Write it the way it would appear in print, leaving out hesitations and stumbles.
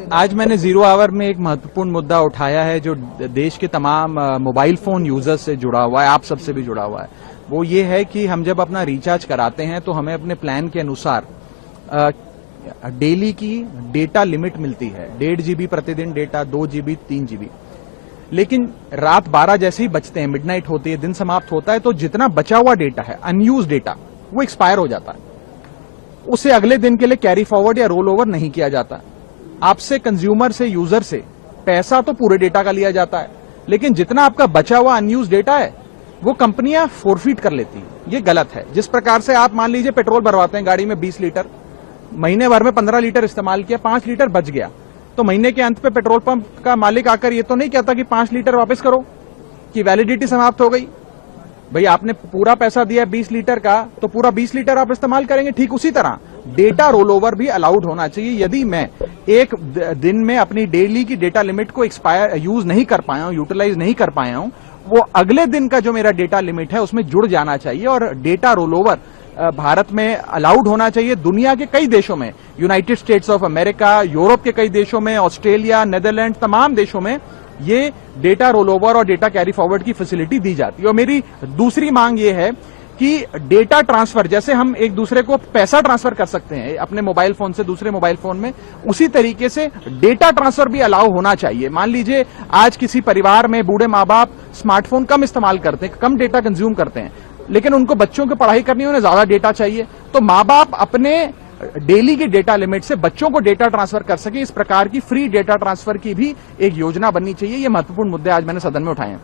आज मैंने zero hour में एक महत्वपूर्ण मुद्दा उठाया है जो देश के तमाम मोबाइल फोन यूजर्स से जुड़ा हुआ है, आप सबसे भी जुड़ा हुआ है। वो ये है कि हम जब अपना रिचार्ज कराते हैं तो हमें अपने प्लान के अनुसार डेली की डेटा लिमिट मिलती है। 1.5 GB प्रतिदिन डेटा, 2 GB, 3 GB। लेकिन रात 12 जैसे ही बचते हैं, मिडनाइट होती है, दिन समाप्त होता है, तो जितना बचा हुआ डेटा है, अनयूज डेटा, वो एक्सपायर हो जाता है। उसे अगले दिन के लिए कैरी फॉरवर्ड या रोल ओवर नहीं किया जाता। आपसे, कंज्यूमर से, यूजर से पैसा तो पूरे डेटा का लिया जाता है, लेकिन जितना आपका बचा हुआ अनयूज डेटा है वो कंपनियां फोरफीट कर लेती हैं। ये गलत है। जिस प्रकार से आप मान लीजिए पेट्रोल भरवाते हैं गाड़ी में 20 लीटर, महीने भर में 15 लीटर इस्तेमाल किया, 5 लीटर बच गया, तो महीने के अंत पे पेट्रोल पंप का मालिक आकर ये तो नहीं कहता कि 5 लीटर वापस करो, कि वैलिडिटी समाप्त हो गई। भाई आपने पूरा पैसा दिया 20 लीटर का, तो पूरा 20 लीटर आप इस्तेमाल करेंगे। ठीक उसी तरह डेटा रोल ओवर भी अलाउड होना चाहिए। यदि मैं एक दिन में अपनी डेली की डेटा लिमिट को यूज नहीं कर पाया हूं, यूटिलाइज नहीं कर पाया हूं, वो अगले दिन का जो मेरा डेटा लिमिट है उसमें जुड़ जाना चाहिए। और डेटा रोल ओवर भारत में अलाउड होना चाहिए। दुनिया के कई देशों में, United states of America, Europe के कई देशों में, ऑस्ट्रेलिया, नेदरलैंड, तमाम देशों में ये डेटा रोल ओवर और डेटा कैरी फॉरवर्ड की फैसिलिटी दी जाती है। और मेरी दूसरी मांग ये है कि डेटा ट्रांसफर, जैसे हम एक दूसरे को पैसा ट्रांसफर कर सकते हैं अपने मोबाइल फोन से दूसरे मोबाइल फोन में, उसी तरीके से डेटा ट्रांसफर भी अलाउ होना चाहिए। मान लीजिए आज किसी परिवार में बूढ़े माँ बाप स्मार्टफोन कम इस्तेमाल करते हैं, कम डेटा कंज्यूम करते हैं, लेकिन उनको बच्चों की पढ़ाई करनी है, उन्हें ज्यादा डेटा चाहिए, तो माँ बाप अपने डेली की डेटा लिमिट से बच्चों को डेटा ट्रांसफर कर सके। इस प्रकार की फ्री डेटा ट्रांसफर की भी एक योजना बननी चाहिए। ये महत्वपूर्ण मुद्दे आज मैंने सदन में उठाए हैं।